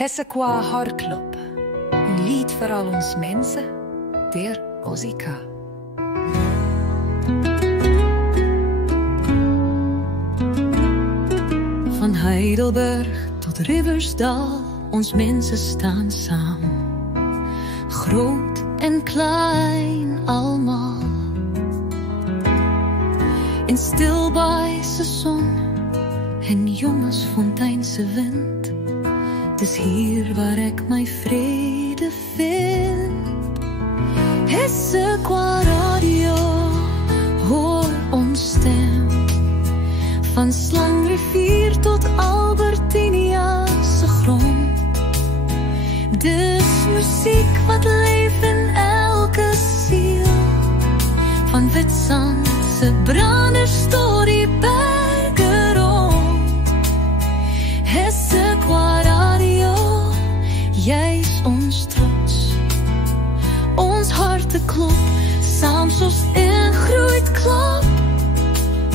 Hessequa Harklub, een lied voor al ons mensen, der Ozika. Van Heidelberg tot Riversdal, ons mensen staan samen. Groot en klein allemaal. In Stilbaayse zon en Jongensfonteinse wind. Het is hier waar ik mijn vrede vind. Hessequa Radio, hoor ons stem. Van Slangrivier tot Albertiniase grond. Dus muziek wat leeft in elke ziel. Van Witzandse branders tot die bergen rond. Hessequa Radio, jij is ons trots. Ons harten klop, samen zoals in groeit klop.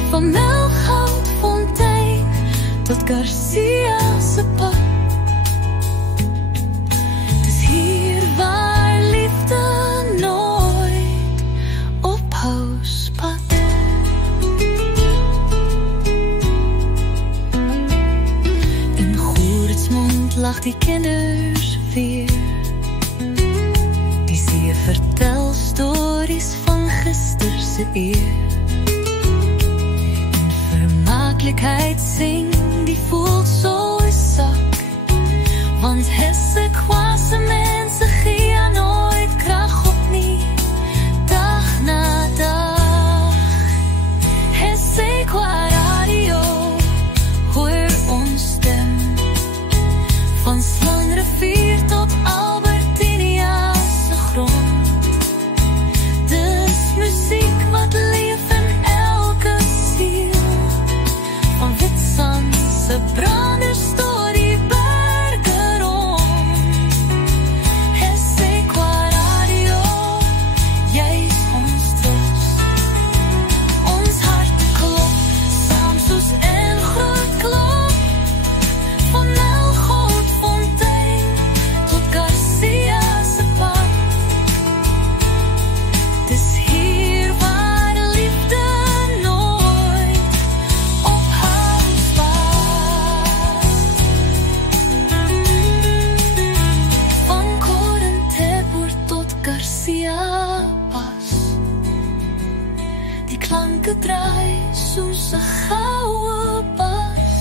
Van Melkhoutfontein tot Garcia'se pad. Het is hier waar liefde nooit ophoudt. In Goeritsmond lag die kinders weer. Die zie je vertelstories van gisterse eer. Zing, die voelt zo zak. Want Hessequase mensen gaan nooit kracht opnieuw. Dag na dag. Hessequa Radio, hoor ons stem. Van Slangrivier tot Albertiniase grond. Dus muziek wat leeft in elke ziel. Van Witzandse branders tot die bergen rond. Hessequa Radio, jij is ons trots. Ons hart klopt, samen zoals een groot klop. Van Melkhoutfontein tot Garcia'se pad. Het is hier waar de liefde nooit Garcia'pas. Die klanken draaien soos 'n goue bas.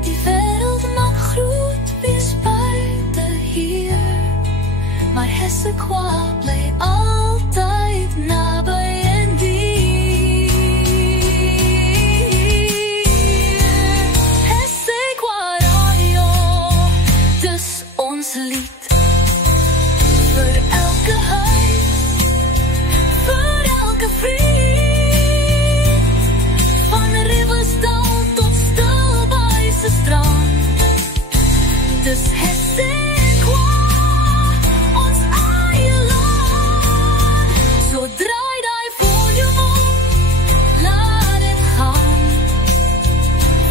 Die wereld mag groot wees buite hier, maar Hessequa bly altyd naby en dier. Hessequa Radio, dis ons lied. Voor elke huis, voor elke vriend. Van Riversdal tot Stilbaayse strand. Dus Hessequa, ons eie land. Zo draai die volume op, laat het gaan.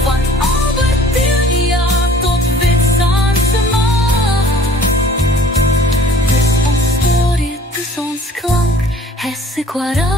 Van Albertinia tot Witzandse maan. Dus ons story, dus ons klank, Hessequa Radio.